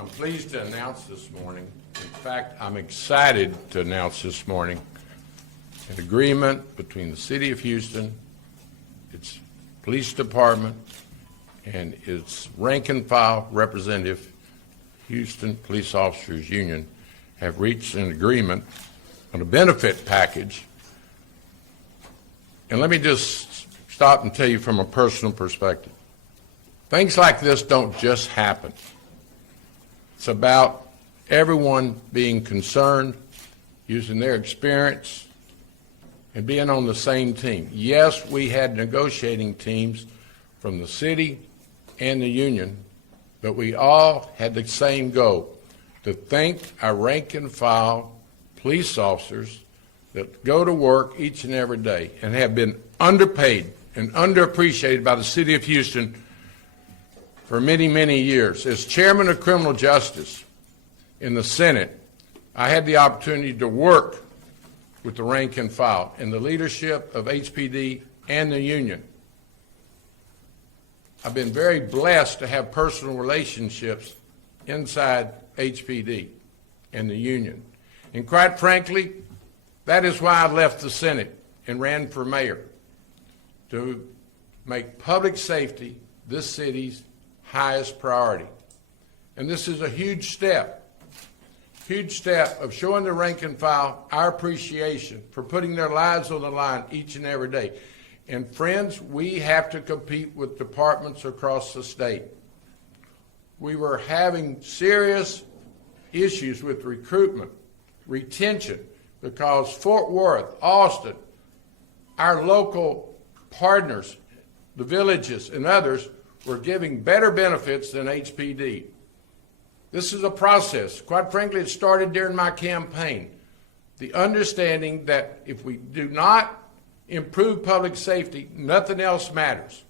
I'm pleased to announce this morning, in fact, I'm excited to announce this morning, an agreement between the City of Houston, its police department, and its rank and file representative, Houston Police Officers Union, have reached an agreement on a benefit package. And let me just stop and tell you from a personal perspective. Things like this don't just happen. It's about everyone being concerned, using their experience, and being on the same team. Yes, we had negotiating teams from the city and the union, but we all had the same goal, to thank our rank and file police officers that go to work each and every day and have been underpaid and underappreciated by the City of Houston for many, many years. As chairman of criminal justice in the Senate, I had the opportunity to work with the rank and file and the leadership of HPD and the union. I've been very blessed to have personal relationships inside HPD and the union. And quite frankly, that is why I left the Senate and ran for mayor, to make public safety this city's highest priority. And this is a huge step of showing the rank and file our appreciation for putting their lives on the line each and every day. And friends, we have to compete with departments across the state. We were having serious issues with recruitment, retention, because Fort Worth, Austin, our local partners, the villages and others, were giving better benefits than HPD. This is a process. Quite frankly, it started during my campaign. The understanding that if we do not improve public safety, nothing else matters.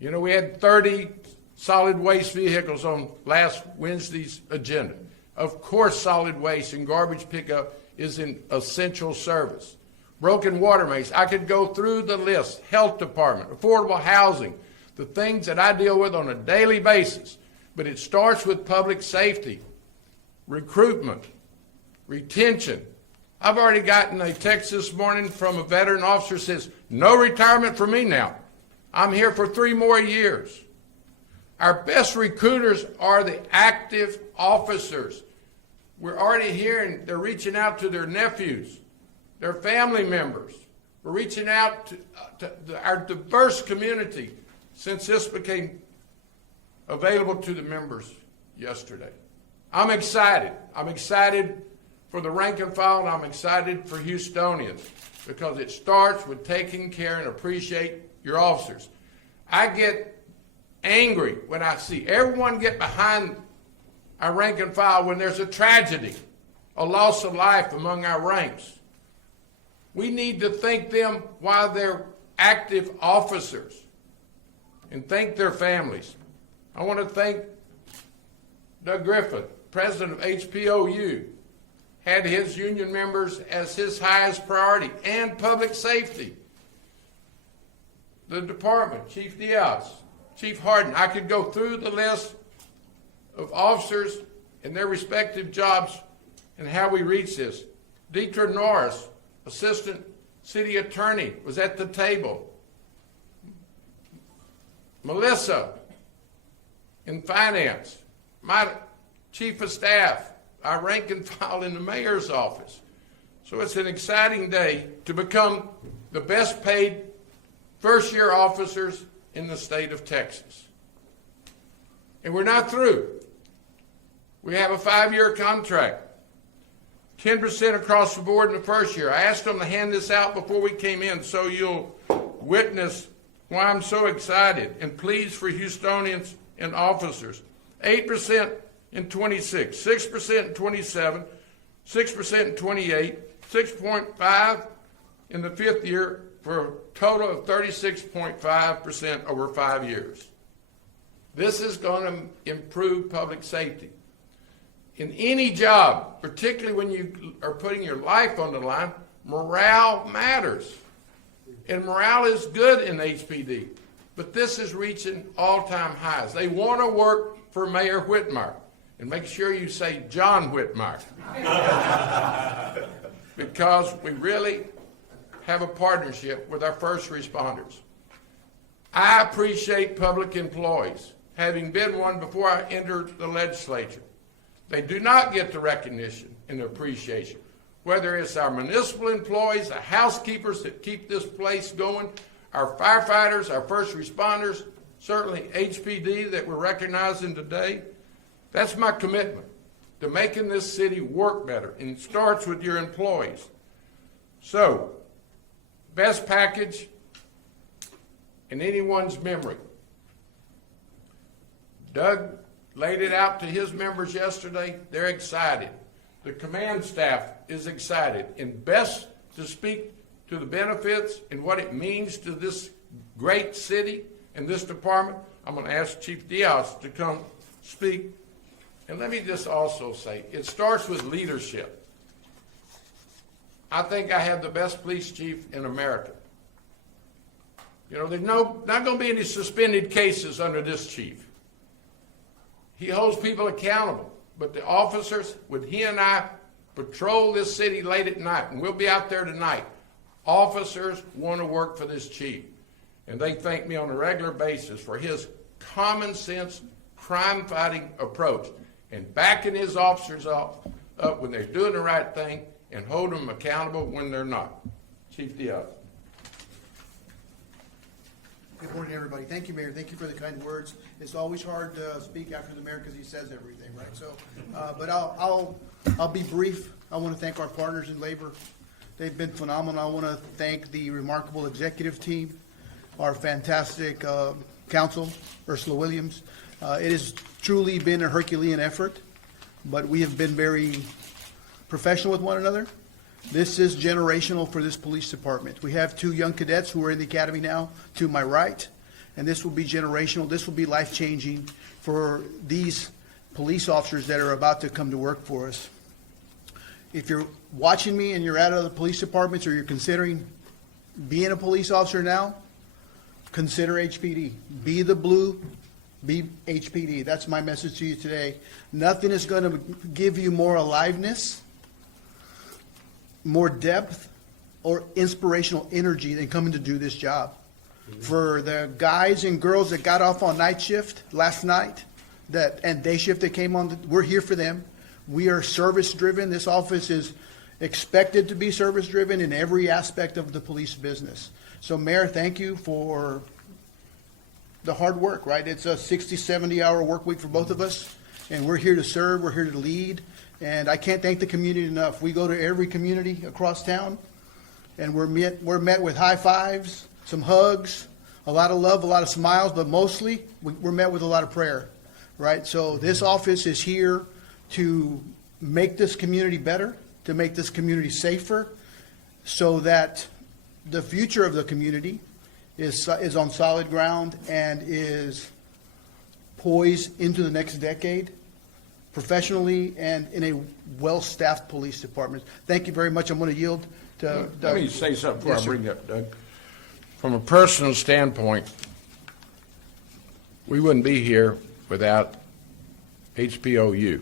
You know, we had 30 solid waste vehicles on last Wednesday's agenda. Of course, solid waste and garbage pickup is an essential service. Broken water mains, I could go through the list. Health department, affordable housing, the things that I deal with on a daily basis. But it starts with public safety, recruitment, retention. I've already gotten a text this morning from a veteran officer that says, no retirement for me now. I'm here for 3 more years. Our best recruiters are the active officers. We're already hearing they're reaching out to their nephews, their family members. We're reaching out to our diverse community since this became available to the members yesterday. I'm excited. I'm excited for the rank and file, and I'm excited for Houstonians because it starts with taking care and appreciate your officers. I get angry when I see everyone get behind our rank and file when there's a tragedy, a loss of life among our ranks. We need to thank them while they're active officers and thank their families. I want to thank Doug Griffin, president of HPOU, had his union members as his highest priority, and public safety. The department, Chief Diaz, Chief Harden, I could go through the list of officers and their respective jobs and how we reach this. Deetra Norris, assistant city attorney, was at the table. Melissa in finance, my chief of staff, our rank and file in the mayor's office. So it's an exciting day to become the best paid first-year officers in the state of Texas. And we're not through. We have a 5-year contract, 10% across the board in the first year. I asked them to hand this out before we came in so you'll witness why I'm so excited and pleased for Houstonians and officers. 8% in 26, 6% in 27, 6% in 28, 6.5 in the 5th year, for a total of 36.5% over 5 years. This is going to improve public safety. In any job, particularly when you are putting your life on the line, morale matters. And morale is good in HPD. But this is reaching all-time highs. They want to work for Mayor Whitmire. And make sure you say John Whitmire. Because we really have a partnership with our first responders. I appreciate public employees, having been one before I entered the legislature. They do not get the recognition and the appreciation. Whether it's our municipal employees, the housekeepers that keep this place going, our firefighters, our first responders, certainly HPD that we're recognizing today. That's my commitment to making this city work better, and it starts with your employees. So, best package in anyone's memory. Doug laid it out to his members yesterday. They're excited. The command staff is excited. And best to speak to the benefits and what it means to this great city and this department, I'm going to ask Chief Diaz to come speak. And let me just also say, it starts with leadership. I think I have the best police chief in America. You know, there's not going to be any suspended cases under this chief. He holds people accountable. But the officers, when he and I patrol this city late at night, and we'll be out there tonight, officers want to work for this chief. And they thank me on a regular basis for his common sense, crime-fighting approach and backing his officers up when they're doing the right thing and holding them accountable when they're not. Chief Diaz. Good morning, everybody. Thank you, Mayor. Thank you for the kind words. It's always hard to speak after the mayor because he says everything, right? So, but I'll be brief. I want to thank our partners in labor. They've been phenomenal. I want to thank the remarkable executive team, our fantastic council, Ursula Williams. It has truly been a Herculean effort, but we have been very professional with one another. This is generational for this police department. We have 2 young cadets who are in the academy now to my right, and this will be generational. This will be life-changing for these police officers that are about to come to work for us. If you're watching me and you're out of the police departments or you're considering being a police officer now, consider HPD. Be the blue, be HPD. That's my message to you today. Nothing is going to give you more aliveness, more depth, or inspirational energy than coming to do this job. Mm-hmm. For the guys and girls that got off on night shift last night and day shift that came on, we're here for them. We are service driven. This office is expected to be service driven in every aspect of the police business. So Mayor, thank you for the hard work, right? It's a 60, 70-hour work week for both of us, and we're here to serve, we're here to lead. And I can't thank the community enough. We go to every community across town, and we're met with high fives, some hugs, a lot of love, a lot of smiles, but mostly we're met with a lot of prayer, right? So this office is here to make this community better, to make this community safer, so that the future of the community is on solid ground and is poised into the next decade, professionally and in a well-staffed police department. Thank you very much. I'm going to yield to Doug. Let me say something before Yes, I sir. bring up Doug. From a personal standpoint, we wouldn't be here without HPOU.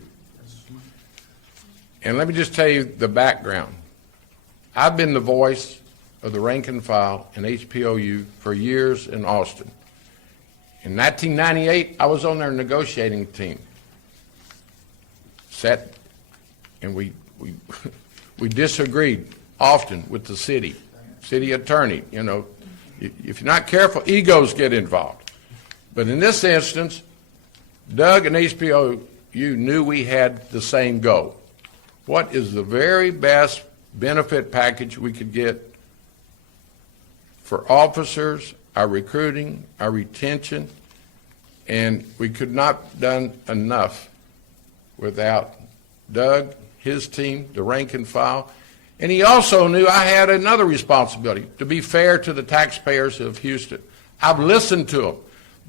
And let me just tell you the background. I've been the voice of the rank and file in HPOU for years in Austin. In 1998, I was on their negotiating team. Sat, and we disagreed often with the city attorney. You know, if you're not careful, egos get involved. But in this instance, Doug and HPOU knew we had the same goal. What is the very best benefit package we could get for officers, our recruiting, our retention, and we could not have done enough without Doug, his team, the rank and file. And he also knew I had another responsibility, to be fair to the taxpayers of Houston. I've listened to them.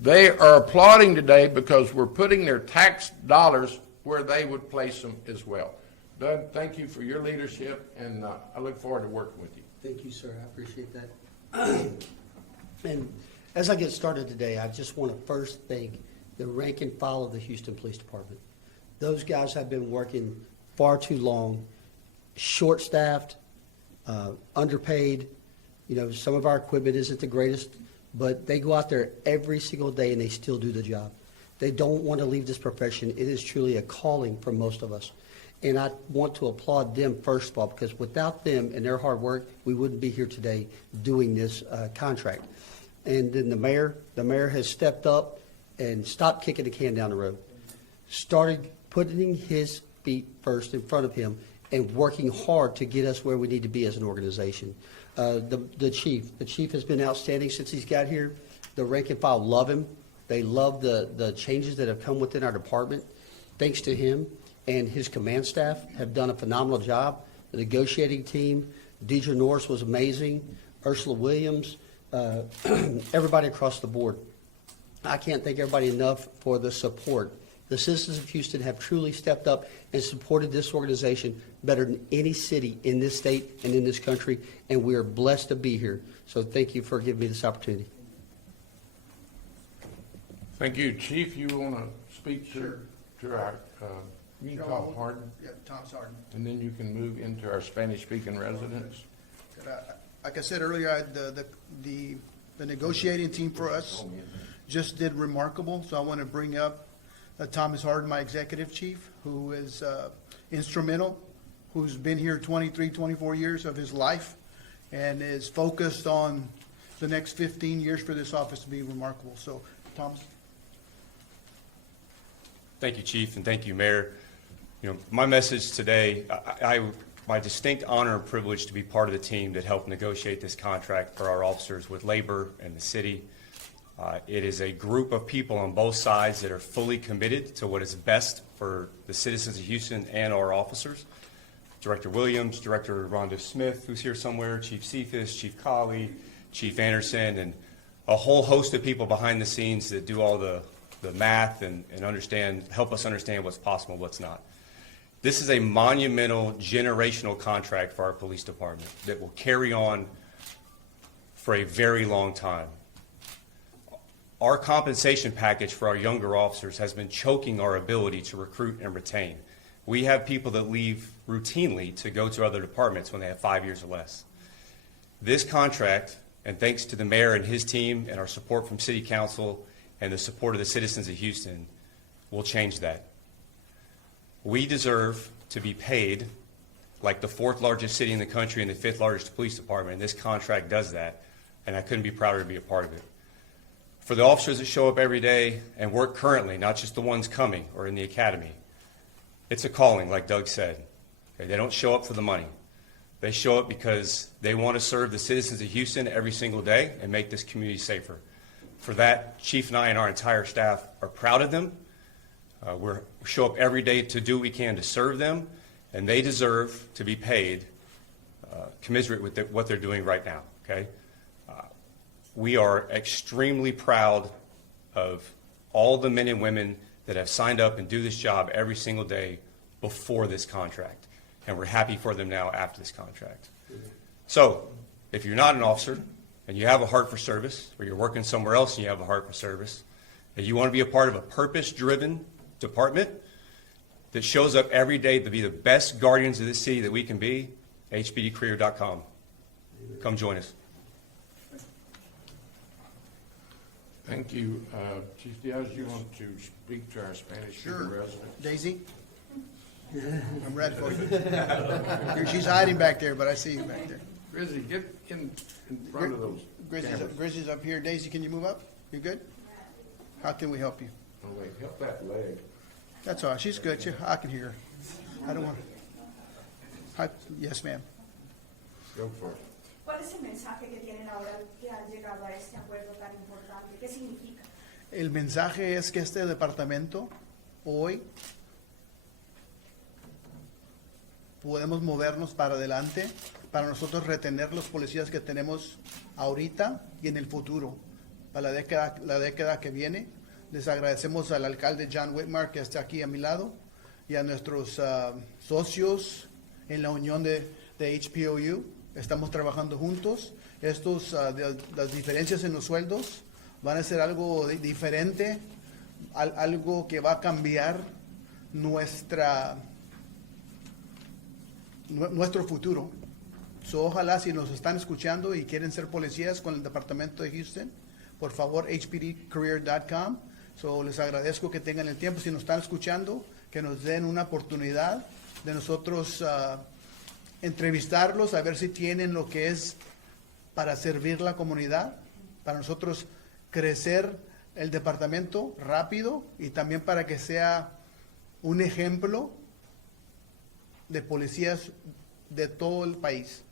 They are applauding today because we're putting their tax dollars where they would place them as well. Doug, thank you for your leadership, and I look forward to working with you. Thank you, sir. I appreciate that. And as I get started today, I just want to first thank the rank and file of the Houston Police Department. Those guys have been working far too long, short-staffed, underpaid. You know, some of our equipment isn't the greatest, but they go out there every single day and they still do the job. They don't want to leave this profession. It is truly a calling for most of us. And I want to applaud them, first of all, because without them and their hard work, we wouldn't be here today doing this contract. And then the mayor has stepped up and stopped kicking the can down the road, started putting his feet first in front of him and working hard to get us where we need to be as an organization. The chief has been outstanding since he's got here. The rank and file love him. They love the changes that have come within our department. Thanks to him and his command staff have done a phenomenal job. The negotiating team, Deidre Norris was amazing, Ursula Williams, everybody across the board. I can't thank everybody enough for the support. The citizens of Houston have truly stepped up and supported this organization better than any city in this state and in this country, and we are blessed to be here. So thank you for giving me this opportunity. Thank you. Chief, you want to speak to our, you can call Harden, Yeah, Thomas Harden. and then you can move into our Spanish-speaking residents. Like I said earlier, the negotiating team for us just did remarkable. So I want to bring up Thomas Harden, my executive chief, who is instrumental, who's been here 23, 24 years of his life and is focused on the next 15 years for this office to be remarkable. So, Thomas. Thank you, Chief, and thank you, Mayor. You know, my message today, my distinct honor and privilege to be part of the team that helped negotiate this contract for our officers with labor and the city. It is a group of people on both sides that are fully committed to what is best for the citizens of Houston and our officers. Director Williams, Director Rhonda Smith, who's here somewhere, Chief Cephas, Chief Colley, Chief Anderson, and a whole host of people behind the scenes that do all the math and help us understand what's possible and what's not. This is a monumental, generational contract for our police department that will carry on for a very long time. Our compensation package for our younger officers has been choking our ability to recruit and retain. We have people that leave routinely to go to other departments when they have 5 years or less. This contract, and thanks to the mayor and his team and our support from City Council and the support of the citizens of Houston, will change that. We deserve to be paid like the 4th largest city in the country and the 5th largest police department, and this contract does that, and I couldn't be prouder to be a part of it. For the officers that show up every day and work currently, not just the ones coming or in the academy, it's a calling, like Doug said. Okay, they don't show up for the money. They show up because they want to serve the citizens of Houston every single day and make this community safer. For that, Chief and I and our entire staff are proud of them. We show up every day to do what we can to serve them, and they deserve to be paid commensurate with what they're doing right now, okay? We are extremely proud of all the men and women that have signed up and do this job every single day before this contract, and we're happy for them now after this contract. So, if you're not an officer and you have a heart for service, or you're working somewhere else and you have a heart for service, and you want to be a part of a purpose-driven department that shows up every day to be the best guardians of this city that we can be, hpdcareer.com. Come join us. Thank you. Chief Diaz, you want to speak to our Spanish-speaking residents? Daisy? I'm ready for you. She's hiding back there, but I see you back there. Grizzy, get in front of those cameras. Grizzly's up here. Daisy, can you move up? You good? How can we help you? Oh, wait, help that leg. That's all right. She's good. I can hear her. I don't want. Yes, ma'am. Go for it. ¿Cuál es el mensaje que tienen ahora que han llegado a este acuerdo tan importante? ¿Qué significa? El mensaje es que este departamento hoy podemos movernos para adelante para nosotros retener los policías que tenemos ahorita y en el futuro, para la década que viene. Les agradecemos al alcalde John Whitmar que está aquí a mi lado y a nuestros socios en la unión de HPOU. Estamos trabajando juntos. Las diferencias en los sueldos van a ser algo diferente, algo que va a cambiar nuestro futuro. So, ojalá si nos están escuchando y quieren ser policías con el departamento de Houston, por favor, hpdcareer.com. So, les agradezco que tengan el tiempo, si nos están escuchando, que nos den una oportunidad de nosotros entrevistarlos, a ver si tienen lo que es para servir la comunidad, para nosotros crecer el departamento rápido y también para que sea un ejemplo de policías de todo el país.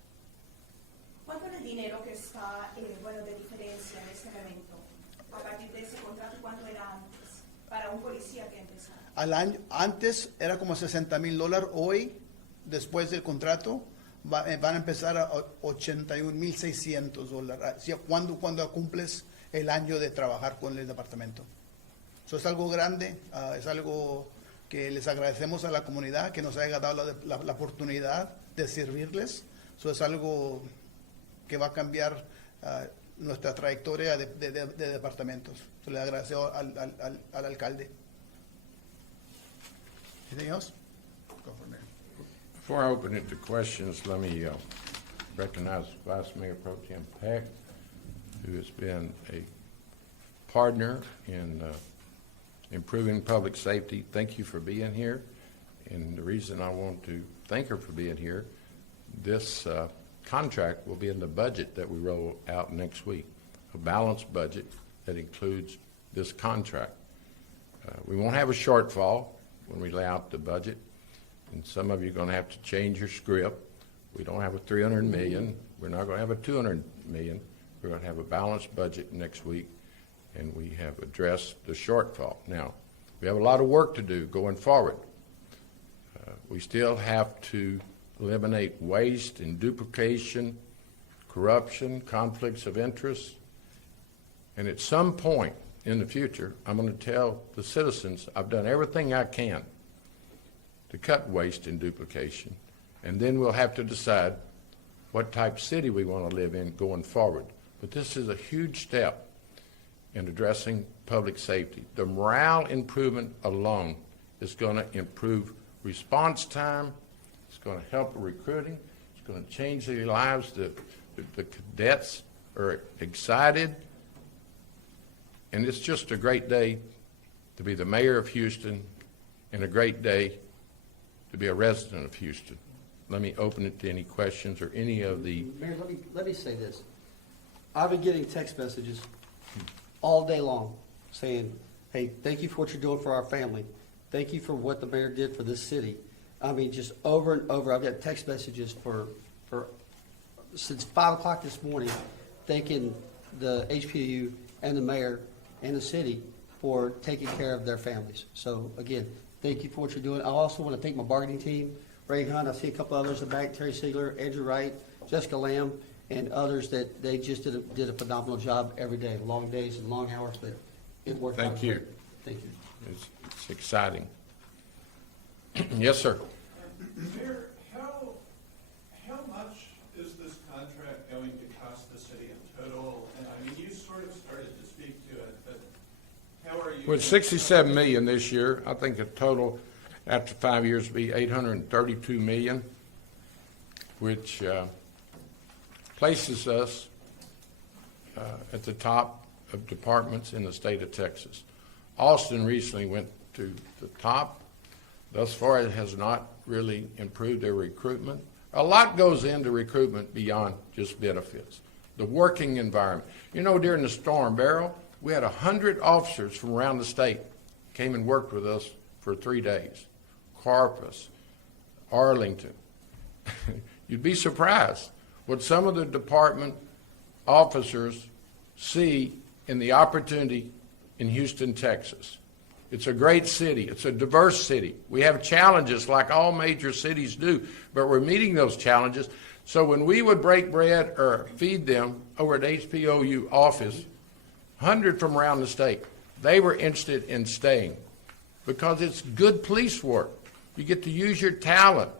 ¿Cuánto es el dinero que está, de diferencia en este momento? A partir de ese contrato, ¿cuánto era antes para un policía que empezara? Al año, antes era como $60,000, hoy, después del contrato, van a empezar a $81,600, cuando cumples el año de trabajar con el departamento. Eso es algo grande, es algo que les agradecemos a la comunidad que nos haya dado la oportunidad de servirles. Eso es algo que va a cambiar nuestra trayectoria de departamentos. Se le agradezco al alcalde. Anything else? Go from there. Before I open it to questions, let me recognize Vice Mayor Pro Tem Peck, who has been a partner in improving public safety. Thank you for being here. And the reason I want to thank her for being here, this contract will be in the budget that we roll out next week, a balanced budget that includes this contract. We won't have a shortfall when we lay out the budget, and some of you are going to have to change your script. We don't have a $300 million. We're not going to have a $200 million. We're going to have a balanced budget next week, and we have addressed the shortfall. Now, we have a lot of work to do going forward. We still have to eliminate waste and duplication, corruption, conflicts of interest, and at some point in the future, I'm going to tell the citizens I've done everything I can to cut waste and duplication, and then we'll have to decide what type of city we want to live in going forward. But this is a huge step in addressing public safety. The morale improvement alone is going to improve response time. It's going to help recruiting. It's going to change their lives. The cadets are excited. And it's just a great day to be the mayor of Houston and a great day to be a resident of Houston. Let me open it to any questions or any of the... Mayor, let me say this. I've been getting text messages all day long saying, hey, thank you for what you're doing for our family. Thank you for what the mayor did for this city. I mean, just over and over. I've got text messages for since 5 o'clock this morning thanking the HPU and the mayor and the city for taking care of their families. So again, thank you for what you're doing. I also want to thank my bargaining team, Ray Hunt. I see a couple others in the back, Terry Siegler, Andrew Wright, Jessica Lamb, and others that they just did a phenomenal job every day. Long days and long hours, but it worked out. Thank you. great. Thank you. It's exciting. Yes, sir. Mayor, how much is this contract going to cost the city in total? And I mean, you sort of started to speak to it, but how are you? With $67 million this year, I think the total after 5 years will be $832 million, which places us at the top of departments in the state of Texas. Austin recently went to the top. Thus far, it has not really improved their recruitment. A lot goes into recruitment beyond just benefits. The working environment. You know, during the storm, Beryl, we had 100 officers from around the state came and worked with us for 3 days. Corpus, Arlington. You'd be surprised what some of the department officers see in the opportunity in Houston, Texas. It's a great city. It's a diverse city. We have challenges like all major cities do, but we're meeting those challenges. So when we would break bread or feed them over at HPOU office, 100 from around the state, they were interested in staying because it's good police work. You get to use your talent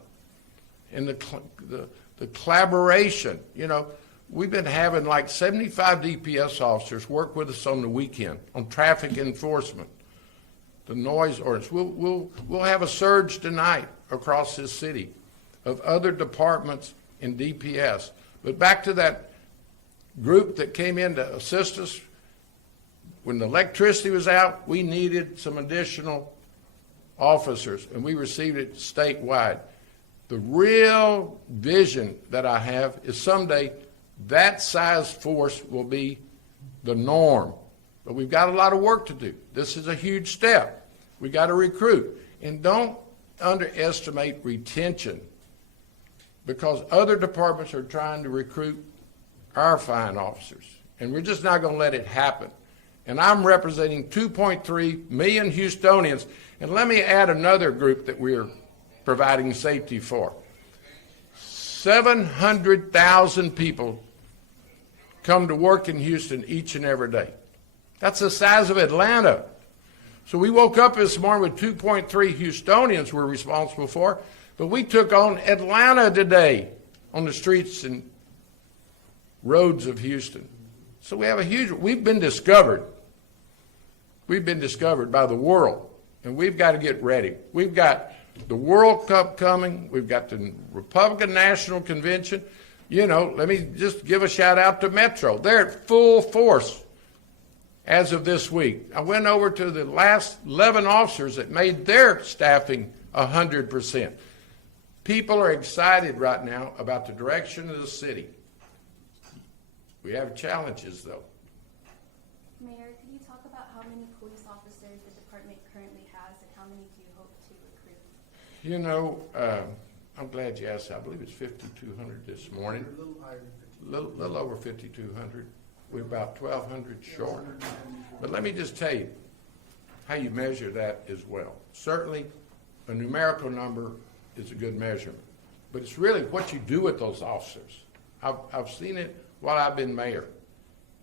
and the collaboration. You know, we've been having like 75 DPS officers work with us on the weekend on traffic enforcement. the noise ordinance. We'll have a surge tonight across this city of other departments in DPS. But back to that group that came in to assist us, when the electricity was out, we needed some additional officers, and we received it statewide. The real vision that I have is someday that size force will be the norm. But we've got a lot of work to do. This is a huge step. We got to recruit. And don't underestimate retention, because other departments are trying to recruit our fine officers. And we're just not going to let it happen. And I'm representing 2.3 million Houstonians. And let me add another group that we're providing safety for. 700,000 people come to work in Houston each and every day. That's the size of Atlanta. So we woke up this morning with 2.3 Houstonians we're responsible for, but we took on Atlanta today on the streets and roads of Houston. So we have we've been discovered. We've been discovered by the world, and we've got to get ready. We've got the World Cup coming. We've got the Republican National Convention. You know, let me just give a shout out to Metro. They're at full force as of this week. I went over to the last 11 officers that made their staffing 100%. People are excited right now about the direction of the city. We have challenges, though. Mayor, could you talk about how many police officers the department currently has and how many do you hope to recruit? You know, I'm glad you asked. I believe it's 5,200 this morning. A little higher than Little over 5,200. We're about 1,200 short. But let me just tell you how you measure that as well. Certainly, a numerical number is a good measurement, but it's really what you do with those officers. I've seen it while I've been mayor.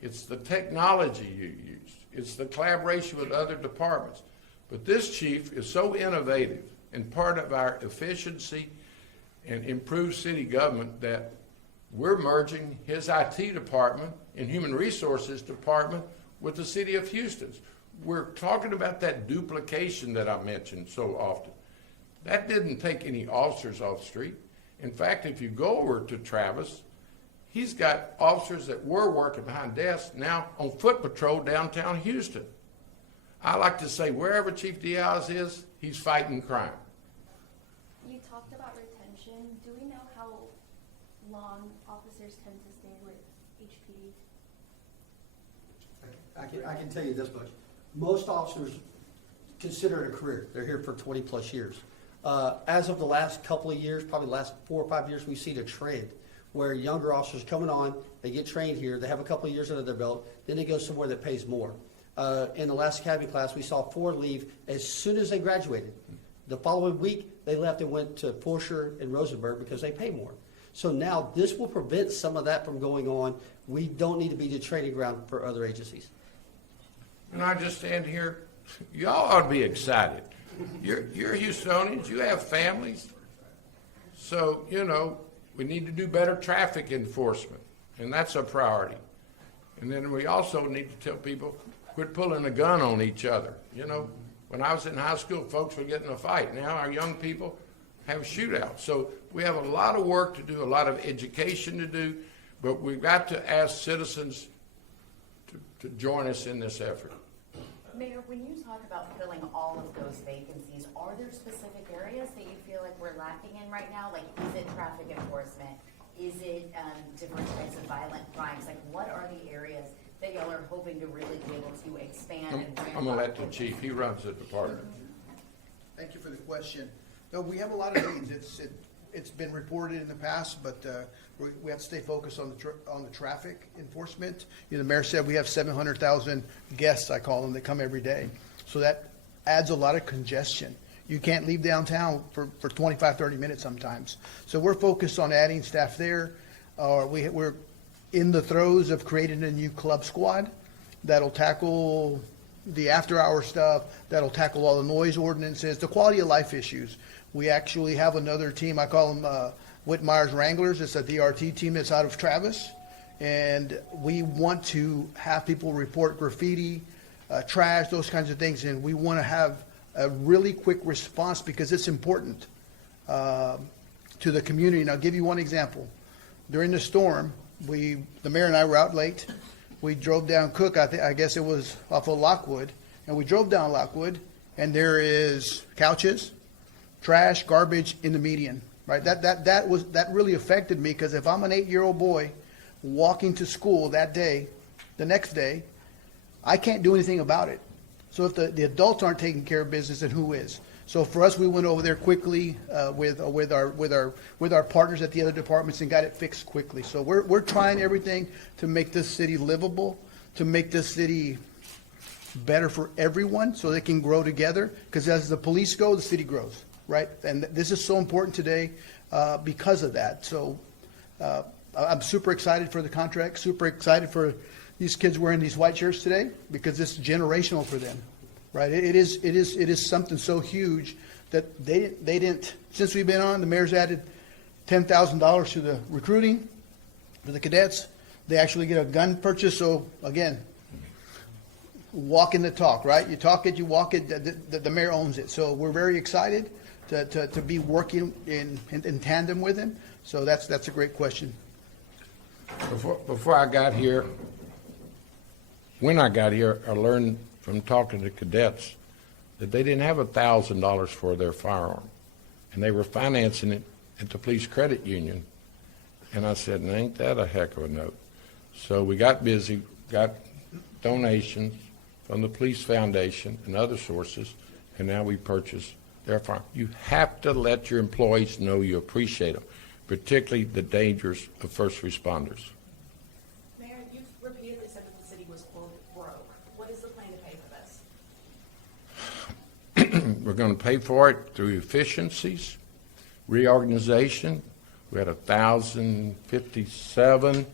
It's the technology you use. It's the collaboration with other departments. But this chief is so innovative and part of our efficiency and improved city government that we're merging his IT department and human resources department with the city of Houston's. We're talking about that duplication that I mentioned so often. That didn't take any officers off the street. In fact, if you go over to Travis, he's got officers that were working behind desks now on foot patrol downtown Houston. I like to say wherever Chief Diaz is, he's fighting crime. You talked about retention. Do we know how long officers tend to stay with HPD? I can tell you this much. Most officers consider it a career. They're here for 20 plus years. As of the last couple of years, probably the last 4 or 5 years, we've seen a trend where younger officers coming on, they get trained here, they have a couple of years under their belt, then they go somewhere that pays more. In the last academy class, we saw 4 leave as soon as they graduated. The following week, they left and went to Porsche and Rosenberg because they pay more. So now this will prevent some of that from going on. We don't need to be the training ground for other agencies. And I just stand here, y'all ought to be excited. You're Houstonians, you have families. So, you know, we need to do better traffic enforcement, and that's a priority. And then we also need to tell people, quit pulling a gun on each other. You know, when I was in high school, folks would get in a fight. Now our young people have shootouts. So we have a lot of work to do, a lot of education to do, but we've got to ask citizens to join us in this effort. Mayor, when you talk about filling all of those vacancies, are there specific areas that you feel like we're lacking in right now? Like, is it traffic enforcement? Is it different types of violent crimes? Like, what are the areas that y'all are hoping to really be able to expand and ramp up? I'm going to let the chief, he runs the department. Thank you for the question. No, we have a lot of needs. It's been reported in the past, but we have to stay focused on the traffic enforcement. You know, the mayor said we have 700,000 guests, I call them, that come every day. So that adds a lot of congestion. You can't leave downtown for 25, 30 minutes sometimes. So we're focused on adding staff there. We're in the throes of creating a new club squad that'll tackle the after-hour stuff, that'll tackle all the noise ordinances, the quality of life issues. We actually have another team, I call them Whitmire's Wranglers. It's a DRT team that's out of Travis. And we want to have people report graffiti, trash, those kinds of things. And we want to have a really quick response because it's important to the community. And I'll give you one example. During the storm, the mayor and I were out late. We drove down Cook, I guess it was off of Lockwood, and we drove down Lockwood, and there is couches, trash, garbage in the median, right? That really affected me, because if I'm an 8-year-old boy walking to school that day, the next day, I can't do anything about it. So if the adults aren't taking care of business, then who is? So for us, we went over there quickly with our partners at the other departments and got it fixed quickly. So we're trying everything to make this city livable, to make this city better for everyone, so they can grow together. Because as the police go, the city grows, right? And this is so important today because of that. So I'm super excited for the contract. Super excited for these kids wearing these white shirts today, because it's generational for them. Right, it is something so huge that they didn't. Since we've been on, the mayor's added $10,000 to the recruiting for the cadets. They actually get a gun purchase. So again, walking the talk, right? You talk it, you walk it. The mayor owns it. So we're very excited to be working in tandem with him. So that's a great question. Before I got here, when I got here, I learned from talking to cadets that they didn't have $1,000 for their firearm, and they were financing it at the police credit union. And I said, ain't that a heck of a note? So we got busy, got donations from the police foundation and other sources, and now we purchase their firearm. You have to let your employees know you appreciate them, particularly the dangers of first responders. Mayor, you've repeatedly said that the city was, quote, broke. What is the plan to pay for this? We're going to pay for it through efficiencies, reorganization. We had 1,057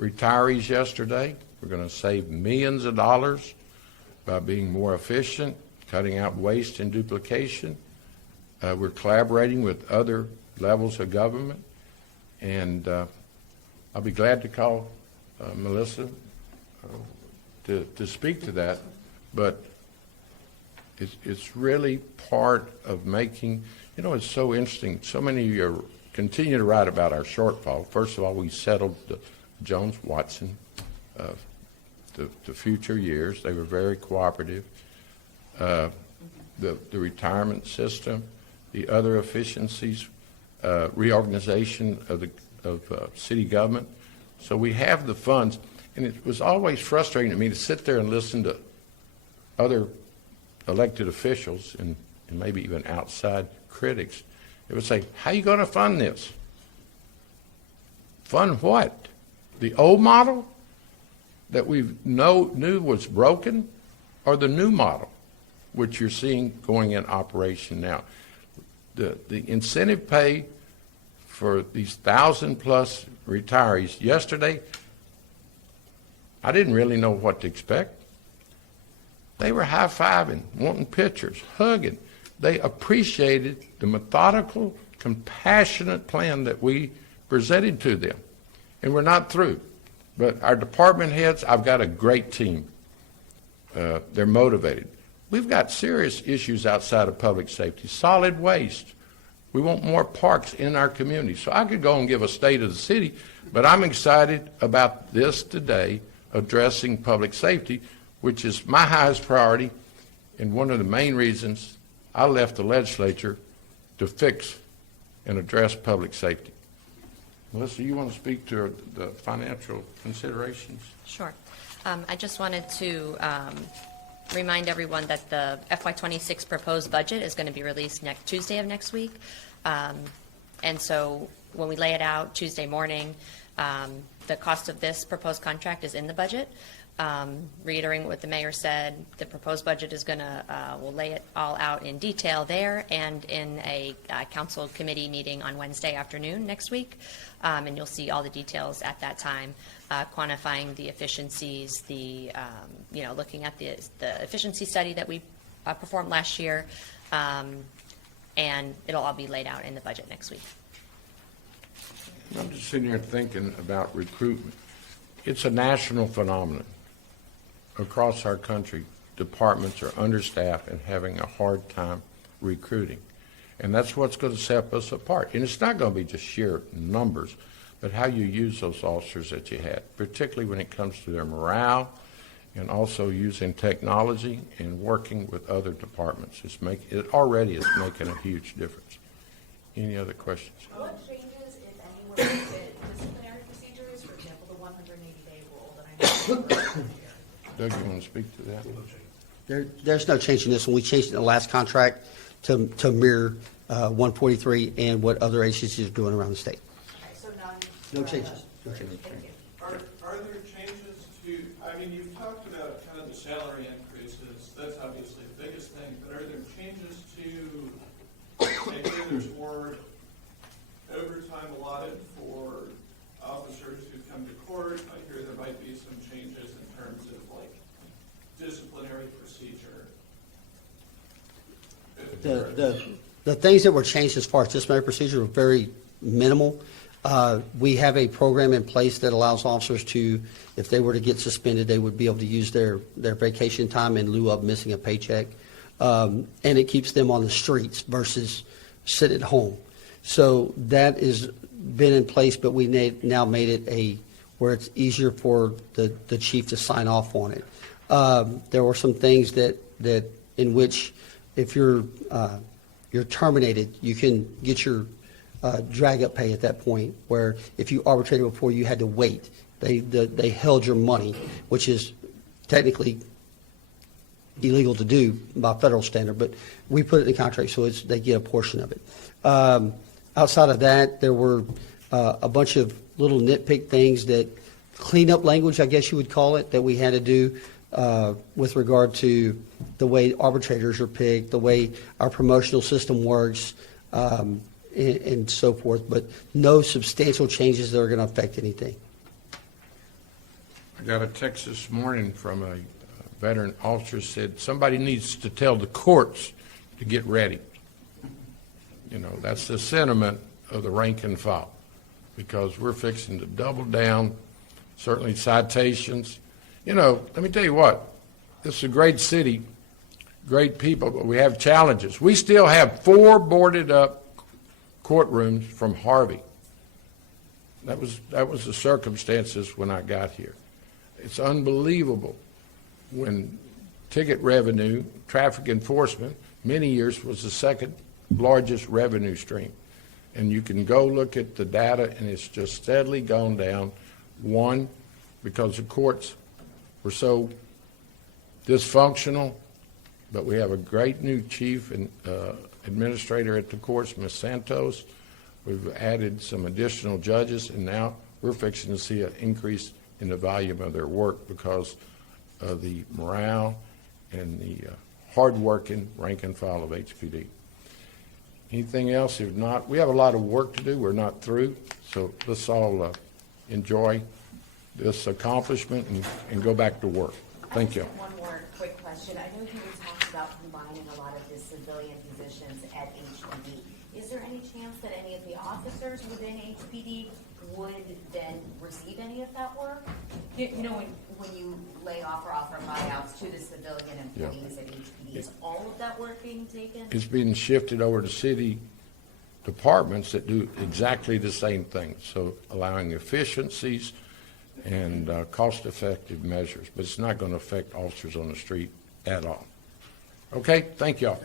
retirees yesterday. We're going to save millions of dollars by being more efficient, cutting out waste and duplication. We're collaborating with other levels of government, and I'll be glad to call Melissa to speak to that, but it's really part of making, it's so interesting. So many of you continue to write about our shortfall. First of all, we settled the Jones-Watson, the future years. They were very cooperative. The retirement system, the other efficiencies, reorganization of city government. So we have the funds, and it was always frustrating to me to sit there and listen to other elected officials and maybe even outside critics. It would say, how are you going to fund this? Fund what? The old model that we knew was broken, or the new model, which you're seeing going in operation now? The incentive pay for these 1,000+ retirees yesterday, I didn't really know what to expect. They were high-fiving, wanting pictures, hugging. They appreciated the methodical, compassionate plan that we presented to them. And we're not through. But our department heads, I've got a great team. They're motivated. We've got serious issues outside of public safety. Solid waste. We want more parks in our community. So I could go and give a state of the city, but I'm excited about this today, addressing public safety, which is my highest priority, and one of the main reasons I left the legislature to fix and address public safety. Melissa, you want to speak to the financial considerations? Sure. I just wanted to remind everyone that the FY26 proposed budget is going to be released next Tuesday of next week. And so when we lay it out Tuesday morning, the cost of this proposed contract is in the budget. Reiterating what the mayor said, the proposed budget is going to, we'll lay it all out in detail there and in a council committee meeting on Wednesday afternoon next week. And you'll see all the details at that time, quantifying the efficiencies, looking at the efficiency study that we performed last year, and it'll all be laid out in the budget next week. I'm just sitting here thinking about recruitment. It's a national phenomenon across our country. departments are understaffed and having a hard time recruiting. And that's what's going to set us apart. And it's not going to be just sheer numbers, but how you use those officers that you had, particularly when it comes to their morale and also using technology and working with other departments. It already is making a huge difference. Any other questions? What changes, if any, were made to disciplinary procedures, for example, the 180-day rule that I know? Doug, you want to speak to that? There's no change in this one. We changed it in the last contract to mirror 143 and what other agencies are doing around the state. Okay, so none. No changes. No changes. Thank you. Are there changes to, I mean, you've talked about kind of the salary increases, that's obviously the biggest thing, but are there changes to, maybe there's more overtime allotted for officers who come to court? I hear there might be some changes in terms of like disciplinary procedure. The things that were changed as far as disciplinary procedure were very minimal. We have a program in place that allows officers to, if they were to get suspended, they would be able to use their vacation time in lieu of missing a paycheck. And it keeps them on the streets versus sit at home. So that has been in place, but we now made it where it's easier for the chief to sign off on it. There were some things that in which if you're terminated, you can get your drag-up pay at that point, where if you arbitrated before, you had to wait. They held your money, which is technically illegal to do by federal standard, but we put it in the contract, so they get a portion of it. Outside of that, there were a bunch of little nitpick things that cleanup language, I guess you would call it, that we had to do with regard to the way arbitrators are picked, the way our promotional system works, and so forth, but no substantial changes that are going to affect anything. I got a text this morning from a veteran officer said somebody needs to tell the courts to get ready. You know, that's the sentiment of the rank and file, because we're fixing to double down, certainly citations. You know, let me tell you what, this is a great city, great people, but we have challenges. We still have 4 boarded up courtrooms from Harvey. That was the circumstances when I got here. It's unbelievable when ticket revenue, traffic enforcement, many years was the second largest revenue stream. And you can go look at the data, and it's just steadily gone down. One, because the courts were so dysfunctional, but we have a great new chief and administrator at the courts, Ms. Santos. We've added some additional judges, and now we're fixing to see an increase in the volume of their work because of the morale and the hard-working rank and file of HPD. Anything else? If not, we have a lot of work to do. We're not through, so let's all enjoy this accomplishment and go back to work. Thank you. One more quick question. I know you talked about combining a lot of the civilian positions at HPD. Is there any chance that any of the officers within HPD would then receive any of that work? You know, when you lay off or offer buyouts to the civilian employees at HPD, is all of that work being taken? It's being shifted over to city departments that do exactly the same thing, so allowing efficiencies and cost-effective measures, but it's not going to affect officers on the street at all. Okay, thank y'all.